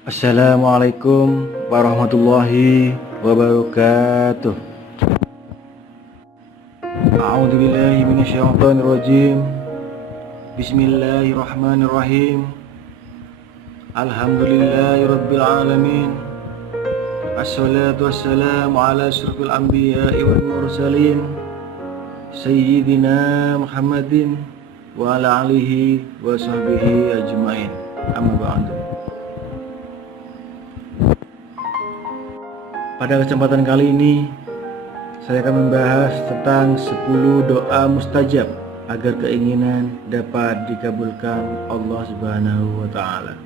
Assalamualaikum warahmatullahi wabarakatuh. A'udzu billahi minasyaitonir rajim. Bismillahirrahmanirrahim. Alhamdulillahirabbil alamin. Assalatu wassalamu ala asyrafil anbiya'i wal mursalin sayyidina Muhammadin wa ala alihi wa sahbihi ajmain. Amma ba'du. Pada kesempatan kali ini saya akan membahas tentang 10 doa mustajab agar keinginan dapat dikabulkan Allah Subhanahu wa taala.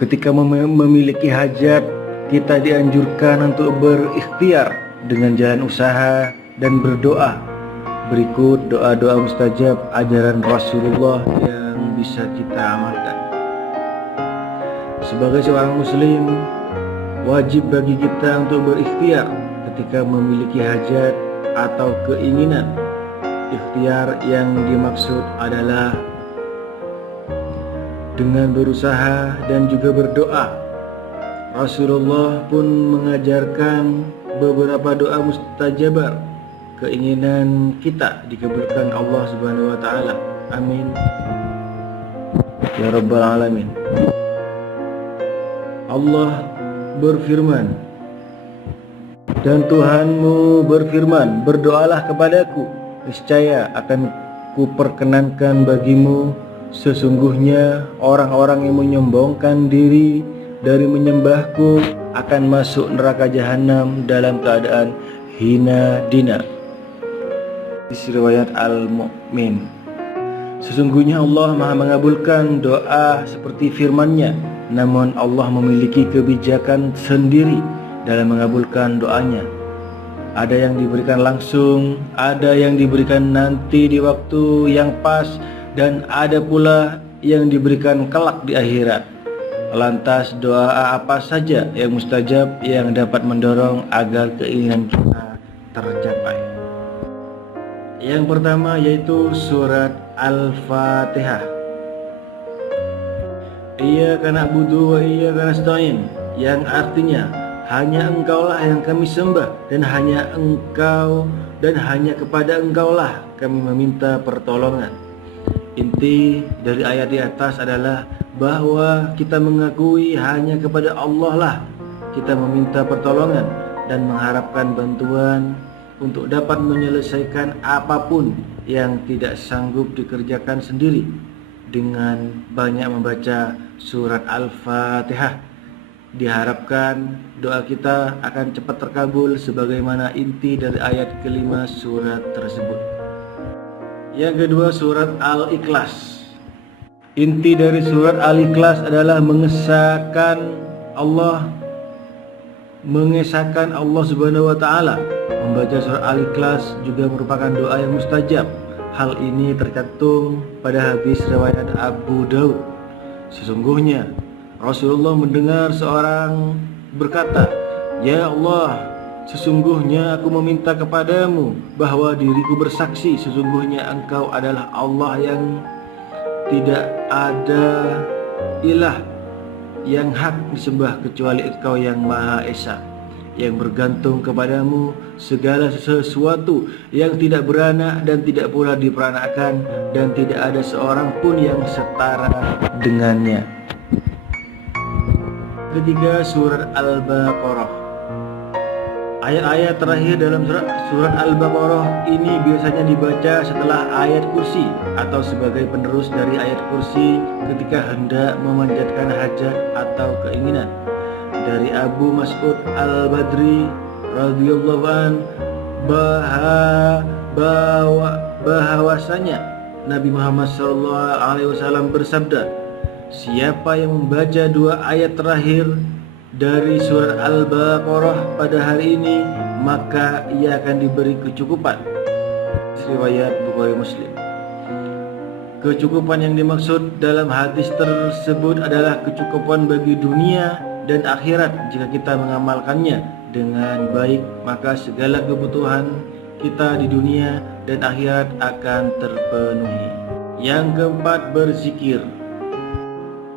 Ketika memiliki hajat, kita dianjurkan untuk berikhtiar dengan jalan usaha dan berdoa. Berikut doa-doa mustajab ajaran Rasulullah yang bisa kita amalkan. Sebagai seorang muslim, wajib bagi kita untuk berikhtiar ketika memiliki hajat atau keinginan. Ikhtiar yang dimaksud adalah dengan berusaha dan juga berdoa. Rasulullah pun mengajarkan beberapa doa mustajabar. Keinginan kita dikabulkan Allah Subhanahu wa taala. Amin ya rabbal alamin. Allah berfirman, dan Tuhanmu berfirman, berdoalah kepadaku, niscaya akan kuperkenankan bagimu. Sesungguhnya orang-orang yang menyombongkan diri dari menyembahku akan masuk neraka jahanam dalam keadaan hina dina. Riwayat Al-Mu'min. Sesungguhnya Allah Maha mengabulkan doa seperti firman-Nya, namun Allah memiliki kebijakan sendiri dalam mengabulkan doanya. Ada yang diberikan langsung, ada yang diberikan nanti di waktu yang pas, dan ada pula yang diberikan kelak di akhirat. Lantas doa apa saja yang mustajab yang dapat mendorong agar keinginan kita tercapai? Yang pertama yaitu surat Al-Fatihah. Iyyaka na'budu wa iyyaka nasta'in, yang artinya hanya Engkaulah yang kami sembah dan hanya Engkau dan hanya kepada Engkaulah kami meminta pertolongan. Inti dari ayat di atas adalah bahwa kita mengakui hanya kepada Allah lah kita meminta pertolongan dan mengharapkan bantuan untuk dapat menyelesaikan apapun yang tidak sanggup dikerjakan sendiri. Dengan banyak membaca surat Al-Fatihah, diharapkan doa kita akan cepat terkabul sebagaimana inti dari ayat kelima surat tersebut. Yang kedua, surat Al-Ikhlas. Inti dari surat Al-Ikhlas adalah mengesahkan Allah Subhanahu wa taala. Membaca surat Al-Ikhlas juga merupakan doa yang mustajab. Hal ini tercantum pada hadis riwayat Abu Daud. Sesungguhnya Rasulullah mendengar seorang berkata, "Ya Allah, sesungguhnya aku meminta kepadamu bahwa diriku bersaksi sesungguhnya Engkau adalah Allah yang tidak ada ilah yang hak disembah kecuali Engkau yang Maha Esa, yang bergantung kepadamu segala sesuatu yang tidak beranak dan tidak pula diperanakan, dan tidak ada seorang pun yang setara dengannya." Ketiga, surat Al-Baqarah. Ayat-ayat terakhir dalam surat Al-Baqarah ini biasanya dibaca setelah ayat kursi atau sebagai penerus dari ayat kursi ketika hendak memanjatkan hajat atau keinginan. Dari Abu Mas'ud Al-Badri radhiyallahu an bahwasanya Nabi Muhammad SAW bersabda, "Siapa yang membaca dua ayat terakhir dari surat Al-Baqarah pada hari ini, maka ia akan diberi kecukupan." Riwayat Bukhari Muslim. Kecukupan yang dimaksud dalam hadis tersebut adalah kecukupan bagi dunia dan akhirat. Jika kita mengamalkannya dengan baik, maka segala kebutuhan kita di dunia dan akhirat akan terpenuhi. Yang keempat, berzikir.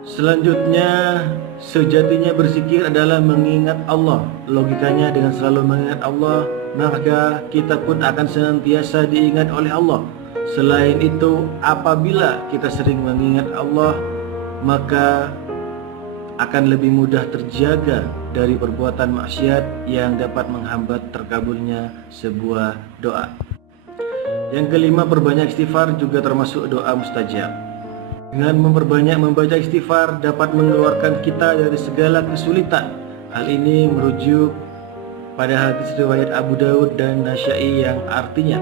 Selanjutnya, sejatinya berzikir adalah mengingat Allah. Logikanya, dengan selalu mengingat Allah, maka kita pun akan senantiasa diingat oleh Allah. Selain itu, apabila kita sering mengingat Allah, maka akan lebih mudah terjaga dari perbuatan maksiat yang dapat menghambat terkabulnya sebuah doa. Yang kelima, perbanyak istighfar juga termasuk doa mustajab. Dengan memperbanyak membaca istighfar dapat mengeluarkan kita dari segala kesulitan. Hal ini merujuk pada hadis riwayat Abu Daud dan Nasa'i yang artinya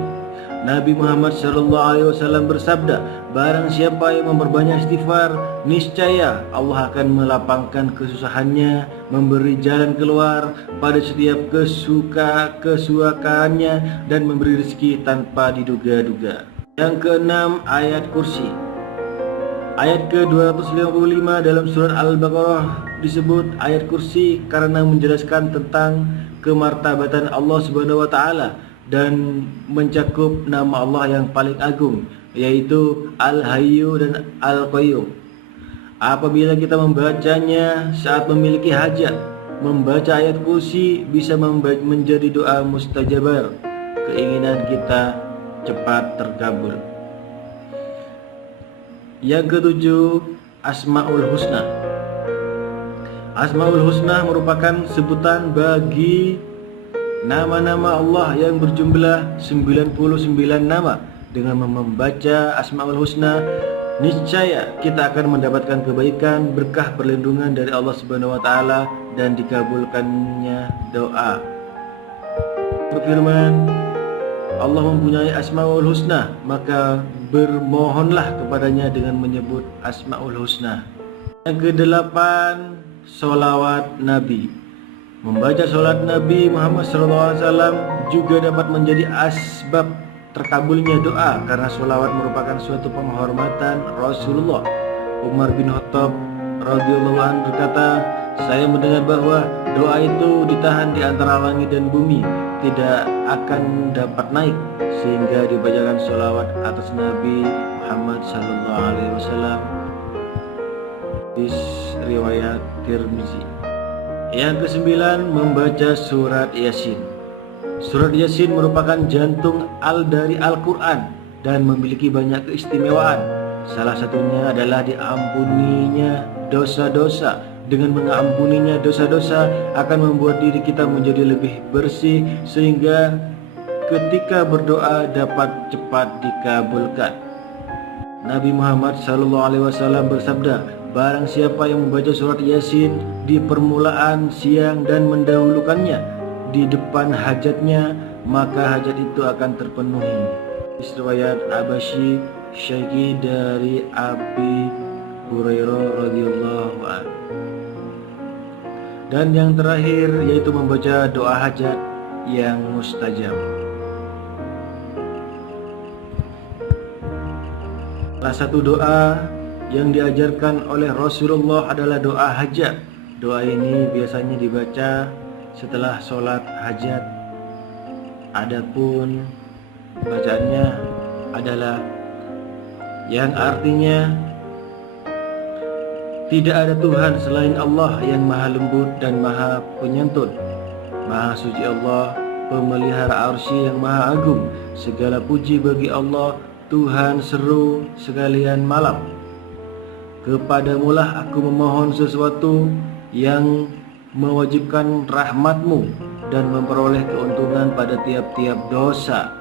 Nabi Muhammad SAW bersabda, barang siapa yang memperbanyak istighfar, niscaya Allah akan melapangkan kesusahannya, memberi jalan keluar pada setiap kesukaannya, dan memberi rezeki tanpa diduga-duga. Yang keenam, ayat kursi. Ayat ke-255 dalam surat Al-Baqarah disebut ayat kursi karena menjelaskan tentang kemartabatan Allah Subhanahu wa taala dan mencakup nama Allah yang paling agung, yaitu Al-Hayyu dan Al-Qayyum. Apabila kita membacanya saat memiliki hajat, membaca ayat kursi bisa menjadi doa mustajabar. Keinginan kita cepat terkabul. Yang ketujuh, Asmaul Husna. Asmaul Husna merupakan sebutan bagi nama-nama Allah yang berjumlah 99 nama. Dengan membaca Asmaul Husna, niscaya kita akan mendapatkan kebaikan, berkah, perlindungan dari Allah Subhanahu wa taala dan dikabulkannya doa. Berfirman, Allah mempunyai Asmaul Husna, maka bermohonlah kepadanya dengan menyebut Asmaul Husna. Yang kedelapan, sholawat Nabi. Membaca sholat Nabi Muhammad SAW juga dapat menjadi asbab terkabulnya doa, karena sholawat merupakan suatu penghormatan Rasulullah. Umar bin Khattab radhiyallahu anhu berkata, saya mendengar bahwa doa itu ditahan di antara langit dan bumi, tidak akan dapat naik, sehingga dibacakan sholawat atas Nabi Muhammad SAW. Di riwayat Tirmizi. Yang kesembilan, membaca surat Yasin. Surat Yasin merupakan jantung dari Al-Quran dan memiliki banyak keistimewaan. Salah satunya adalah diampuninya dosa-dosa. Dengan mengampuninya dosa-dosa akan membuat diri kita menjadi lebih bersih, sehingga ketika berdoa dapat cepat dikabulkan. Nabi Muhammad SAW bersabda, barang siapa yang membaca surat Yasin di permulaan siang dan mendahulukannya di depan hajatnya, maka hajat itu akan terpenuhi. Riwayat Abasy Syaikhi dari Abi Hurairah radhiyallahu anhu. Dan yang terakhir yaitu membaca doa hajat yang mustajab. Salah satu doa yang diajarkan oleh Rasulullah adalah doa hajat. Doa ini biasanya dibaca setelah sholat hajat. Adapun bacaannya adalah yang artinya, tidak ada Tuhan selain Allah yang maha lembut dan maha penyantun. Maha suci Allah, pemelihara arsy yang maha agung. Segala puji bagi Allah, Tuhan seru sekalian malam. Kepadamulah aku memohon sesuatu yang mewajibkan rahmatmu dan memperoleh keuntungan pada tiap-tiap dosa.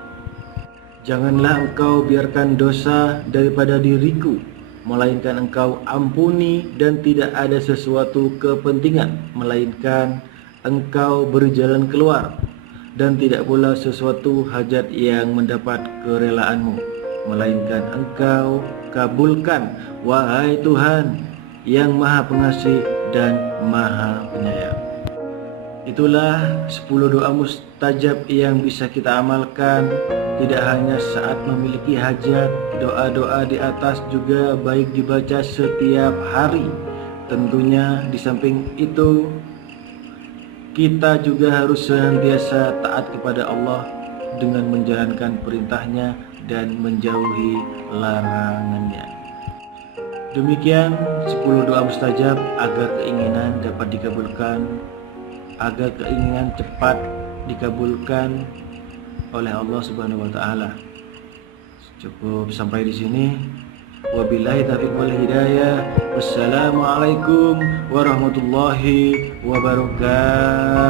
Janganlah engkau biarkan dosa daripada diriku, melainkan engkau ampuni, dan tidak ada sesuatu kepentingan melainkan engkau berjalan keluar, dan tidak pula sesuatu hajat yang mendapat kerelaanmu melainkan engkau kabulkan, wahai Tuhan yang maha pengasih dan maha penyayang. Itulah 10 doa mustajab yang bisa kita amalkan, tidak hanya saat memiliki hajat. Doa-doa di atas juga baik dibaca setiap hari. Tentunya di samping itu kita juga harus senantiasa taat kepada Allah dengan menjalankan perintahnya dan menjauhi larangannya. Demikian 10 doa mustajab agar keinginan dapat dikabulkan, agar keinginan cepat dikabulkan oleh Allah Subhanahu wa taala. Cukup sampai di sini. Wabillahi taufiq wal hidayah. Wassalamualaikum warahmatullahi wabarakatuh.